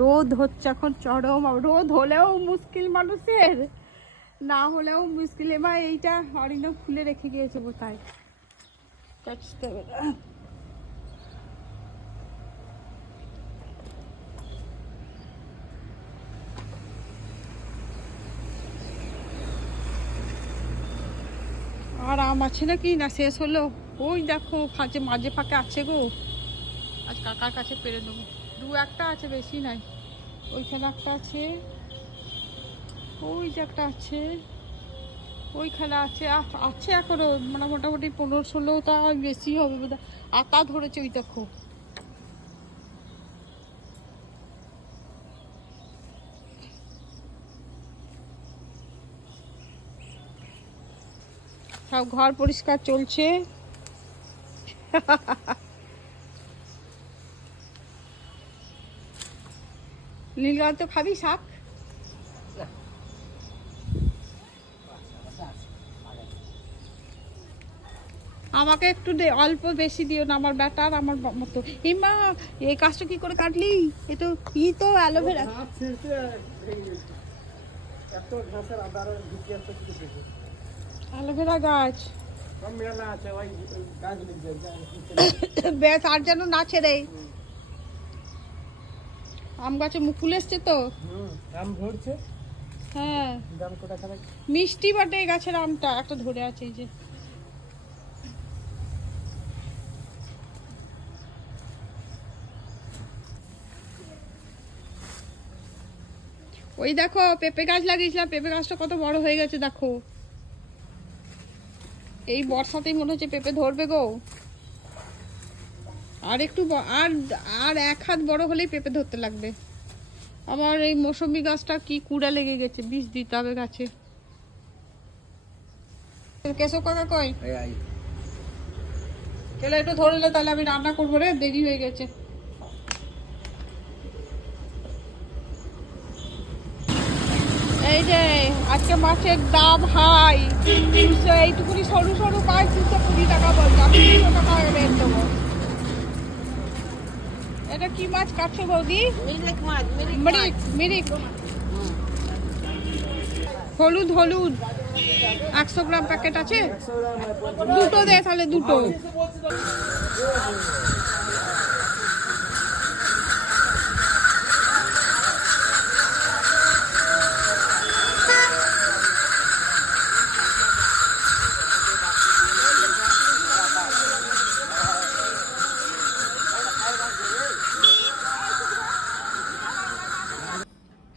রোদ হচ্ছে এখন চরম, রোদ হলেও মুশকিল মানুষের, না হলেও মুশকিল। এবার এইটা অরিন্দম খুলে রেখে গিয়েছে কোথায় কাচতে হবে না। আর আম আছে নাকি না শেষ হলো? ওই দেখো ফাঁকে মাঝে ফাঁকে আছে গো, আজ কাকার কাছে পেরে দেবো। দু একটা আছে, বেশি নাই। ওইখানে একটা আছে, ওই যে একটা আছে, ওইখানে আছে, আছে এখনো মানে মোটামুটি 15-16টা বেশি হবে বোধ হয়। আতা ধরেছে ওই দেখো। সব ঘর পরিষ্কার চলছে। নীলগাঁও তো খাবি শাক? আমাকে একটু দে, অল্প বেশি দিও না, আমার ব্যাটার আমার মতো। হিমা এই কাজটা কি করে কাটলি? এ তো কি, তো অ্যালোভেরা, অ্যালোভেরা গাছ বেশ, আর যেন না ছেড়ে। আম গাছে মুকুল এসছে তো, আম ধরছে। হ্যাঁ মিষ্টি বটে এই গাছের আমটা, একটা ধরে আছে এই যে। ওই দেখো পেঁপে গাছ লাগিয়েছিলাম, পেঁপে গাছটা কত বড় হয়ে গেছে দেখো। এই বর্ষাতেই মনে হচ্ছে পেঁপে ধরবে গো। আর একটু আর আর 1 হাত বড় হলেই পেঁপে ধরতে লাগবে। আমার এই মৌসুমি গাছটা কি কুড়া লেগে গেছে, বিষ দিতে হবে গাছে। কেশব কাকা কই? কেলে একটু ধরলে তাহলে আমি রান্না করবো রে, দেরি হয়ে গেছে। এই যে আজকে মাছের দাম হাই, এইটুকুনি সরু সরু পাই 220 টাকা বলছে, আমি 200 টাকা রেট দেবো। এটা কি মাছ কাটছো বৌদি? মিরিক, মিরিক। হলুদ হলুদ 100 গ্রাম প্যাকেট আছে, দুটো দে তাহলে, দুটো।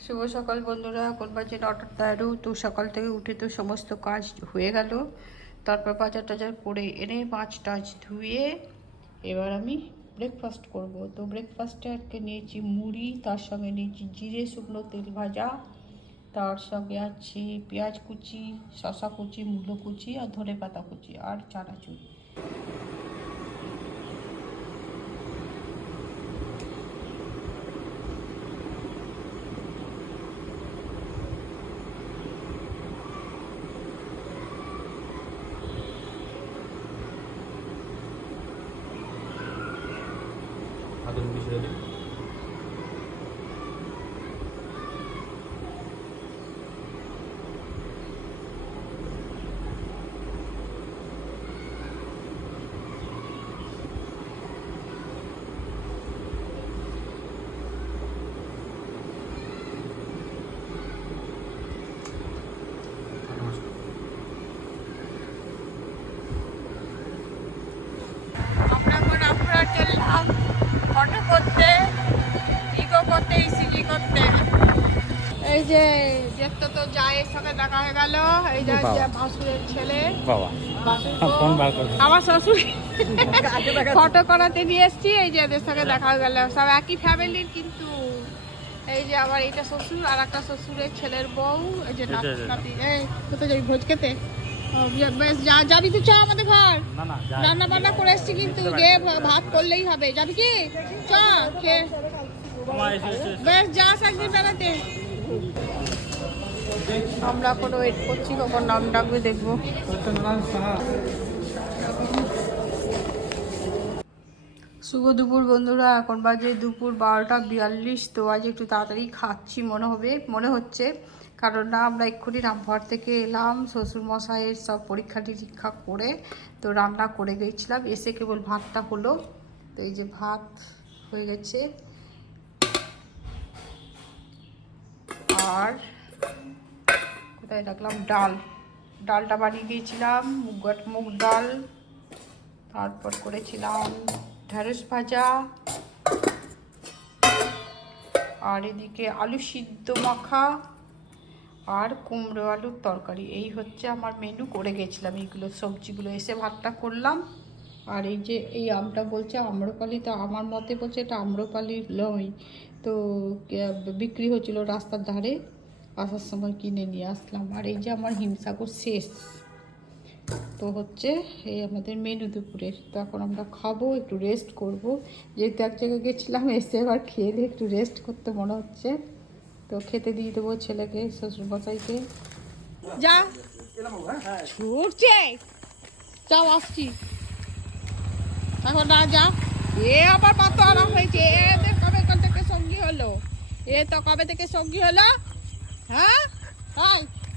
শুভ সকাল বন্ধুরা, এখন বাজে 9টা 13। তো সকাল থেকে উঠে তো সমস্ত কাজ হয়ে গেল, তারপর বাজার টাজার করে এনে মাছ টাছ ধুয়ে এবার আমি ব্রেকফাস্ট করব। তো ব্রেকফাস্টে আজকে নিয়েছি মুড়ি, তার সঙ্গে নিয়েছি জিরে শুকনো তেল ভাজা, তার সঙ্গে আছে পেঁয়াজ কুচি, শসা কুচি, মূলো কুচি আর ধনে পাতা কুচি আর চানাচুর। ফটো করতে, ইকো করতে, ইসিজি করতে। এই যে যেটা তো জায়ের সঙ্গে দেখা হয়ে গেল, এই যে ভাসুরের ছেলে, বাবা আমার শ্বশুর ফটো করাতে নিয়ে এসছি। এই যে এদের সঙ্গে দেখা হয়ে গেল, সব একই ফ্যামিলির কিন্তু। এই যে আবার এইটা শ্বশুর, আর একটা শ্বশুরের ছেলের বউ, এই যে নাতি। এই কোথায় যাবি ভোজ খেতে? বেশ যাবি তো, চ আমাদের ঘর, রান্না বান্না করে এসছি কিন্তু, যে ভাত করলেই হবে। যাবি কি? চ খেয়ে বেশ যাস একদিন বেড়াতে। আমরা এখন ওয়েট করছি কখন নাম ডাকবে, দেখবো। শুভ দুপুর বন্ধুরা, এখন বাজে দুপুর 12:42। তো আজ একটু তাড়াতাড়ি খাচ্ছি মনে হচ্ছে, কারণ না আমরা এক্ষুনি রামপুরহাট থেকে এলাম শ্বশুরমশাইয়ের সব পরীক্ষা নিরীক্ষা করে, তো রান্না করে গেছিলাম, এসে কেবল ভাতটা হলো। তো এই যে ভাত হয়ে গেছে, আর কোথায় রাখলাম ডালটা বানিয়ে গিয়েছিলাম, মুগ ডাল, তারপর করেছিলাম ঢেঁড়স ভাজা, আর এদিকে আলু সিদ্ধ মাখা আর কুমড়ো আলুর তরকারি। এই হচ্ছে আমার মেনু করে গেছিলাম, এইগুলো সবজিগুলো এসে ভাতটা করলাম। আর এই যে এই আমটা বলছে আম্রপালি, তো আমার মতে বলছে এটা আম্রপালি নয়, তো বিক্রি হচ্ছিল রাস্তার ধারে, আসার সময় কিনে নিয়ে আসলাম। আর এই যে আমার হিমসাগর শেষ, তো হচ্ছে এই আমাদের মেনু দুপুরের। তো এখন আমরা খাবো, একটু রেস্ট করব, যেহেতু এক জায়গায় গেছিলাম, এসে আবার খেয়ে দিয়ে একটু রেস্ট করতে মনে হচ্ছে। তো খেতে দিয়ে দেবো ছেলেকে, শ্বশুরমশাইকে। যা ছুটছে, যাও আসছি এখন, না যা। এ আবার কত আরাম হয়েছে, এদের কবে থেকে সঙ্গী হলো, এ তো কবে থেকে সঙ্গী হলো। হ্যাঁ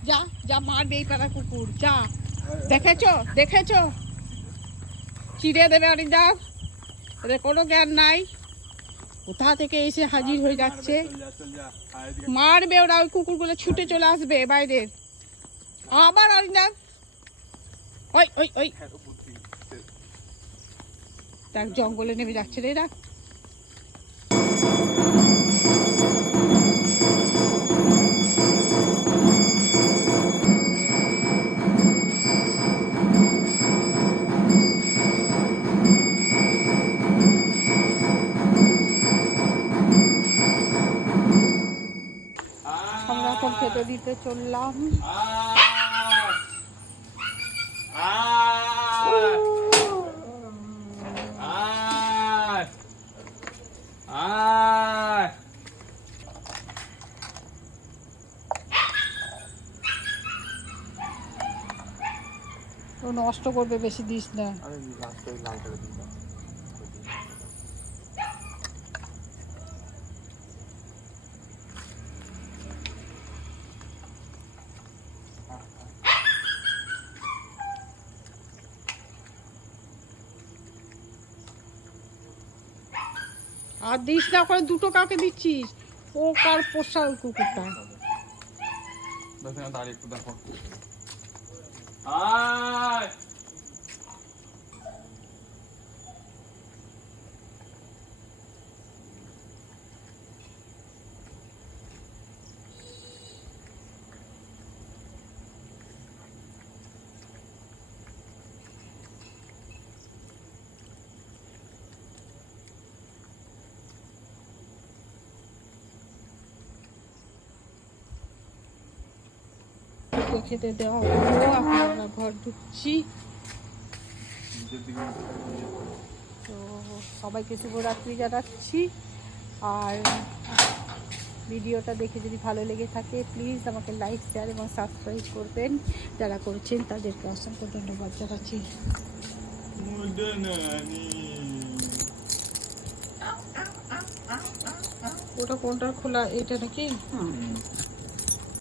যা যা, মারবে এই পাড়া কুকুর, যা। দেখেছো চিড়ে দেবে অরিন্দর, এদের কোনো জ্ঞান নাই, কোথা থেকে এসে হাজির হয়ে যাচ্ছে, মারবে ওরা, ওই কুকুরগুলো ছুটে চলে আসবে বাইরে। আবার অরিন্দর ওই দেখ, জঙ্গলে নেমে যাচ্ছে রে এরা। আমরা এখন খেতে দিতে চললাম। ও নষ্ট করবে, বেশি দিস না। আর দিস না, ওখানে দুটো কাকে দিচ্ছিস, ও কার পোষা ওই কুকুরটা। খেতে দেওয়া হলো, আমরা ঘর ঢুকছি। তো সবাইকে শুভরাত্রি জানাচ্ছি, আর ভিডিওটা দেখে যদি ভালো লেগে থাকে প্লিজ আমাকে লাইক, শেয়ার এবং সাবস্ক্রাইব করবেন, যারা করছেন তাদেরকে অসংখ্য ধন্যবাদ জানাচ্ছি। ওটা কোনটার খোলা, এটা নাকি?